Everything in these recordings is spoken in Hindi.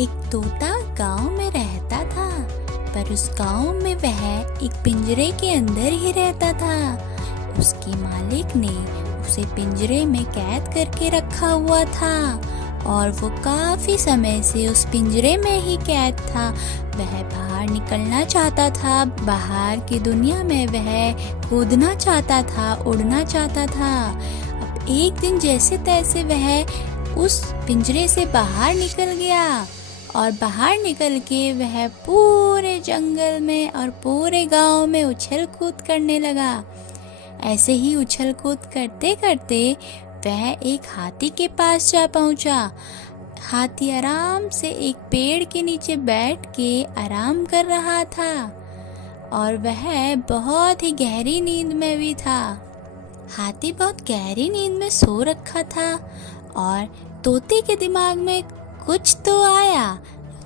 एक तोता गांव में रहता था, पर उस गांव में वह एक पिंजरे के अंदर ही रहता था। उसके मालिक ने उसे पिंजरे में कैद करके रखा हुआ था और वो काफी समय से उस पिंजरे में ही कैद था। वह बाहर निकलना चाहता था, बाहर की दुनिया में वह कूदना चाहता था, उड़ना चाहता था। अब एक दिन जैसे तैसे वह उस पिंजरे से बाहर निकल गया और बाहर निकल के वह पूरे जंगल में और पूरे गांव में उछल कूद करने लगा। ऐसे ही उछल कूद करते करते वह एक हाथी के पास जा पहुंचा। हाथी आराम से एक पेड़ के नीचे बैठ के आराम कर रहा था और वह बहुत ही गहरी नींद में भी था। हाथी बहुत गहरी नींद में सो रखा था और तोते के दिमाग में कुछ तो आया।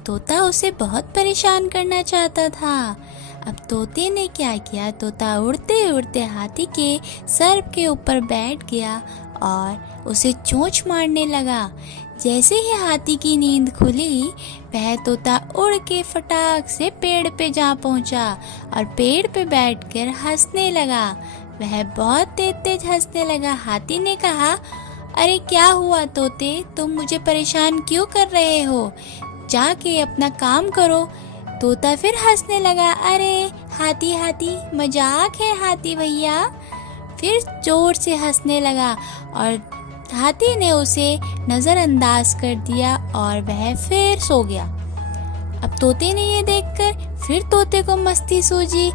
तोता उसे बहुत परेशान करना चाहता था। अब तोते ने क्या किया, तोता उड़ते उड़ते हाथी के सर के ऊपर बैठ गया और उसे चोंच मारने लगा। जैसे ही हाथी की नींद खुली, वह तोता उड़ के फटाक से पेड़ पे जा पहुंचा और पेड़ पे बैठकर हंसने लगा। वह बहुत तेज तेज हंसने लगा। हाथी ने कहा, अरे क्या हुआ तोते, तुम मुझे परेशान क्यों कर रहे हो? जाके अपना काम करो। तोता फिर हंसने लगा, अरे हाथी हाथी, मजाक है हाथी भैया। फिर जोर से हंसने लगा और हाथी ने उसे नजरअंदाज कर दिया और वह फिर सो गया। अब तोते ने ये देखकर फिर तोते को मस्ती सूझी।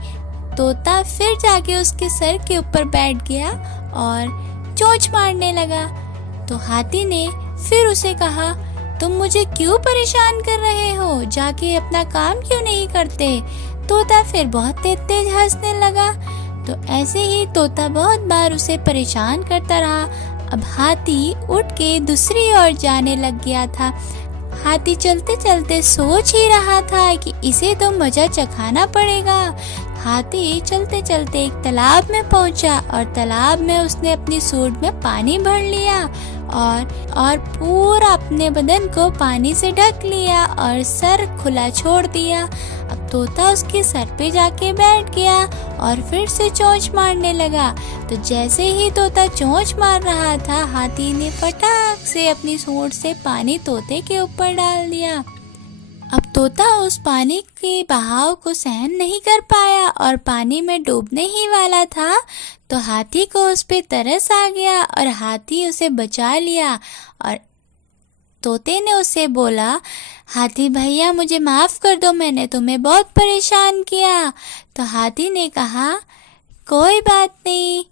तोता फिर जाके उसके सर के ऊपर बैठ गया और चोंच मारने लगा। तो हाथी ने फिर उसे कहा, तुम मुझे क्यों परेशान कर रहे हो? जाके अपना काम क्यों नहीं करते? तोता फिर बहुत तेज तेज हंसने लगा। तो ऐसे ही तोता बहुत बार उसे परेशान करता रहा। अब हाथी उठ के दूसरी ओर जाने लग गया था। हाथी चलते चलते सोच ही रहा था कि इसे तो मजा चखाना पड़ेगा। हाथी चलते चलते एक तालाब में पहुंचा और तालाब में उसने अपनी सूंड में पानी भर लिया और पूरा अपने बदन को पानी से ढक लिया और सर खुला छोड़ दिया। अब तोता उसके सर पे जाके बैठ गया और फिर से चोंच मारने लगा। तो जैसे ही तोता चोंच मार रहा था, हाथी ने फटाक से अपनी सूंड से पानी तोते के ऊपर डाल दिया। अब तोता उस पानी के बहाव को सहन नहीं कर पाया और पानी में डूबने ही वाला था। तो हाथी को उस पे तरस आ गया और हाथी उसे बचा लिया। और तोते ने उसे बोला, हाथी भैया मुझे माफ कर दो, मैंने तुम्हें बहुत परेशान किया। तो हाथी ने कहा, कोई बात नहीं।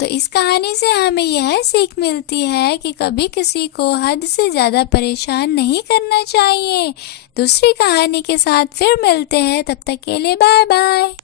तो इस कहानी से हमें यह सीख मिलती है कि कभी किसी को हद से ज़्यादा परेशान नहीं करना चाहिए। दूसरी कहानी के साथ फिर मिलते हैं, तब तक के लिए बाय बाय।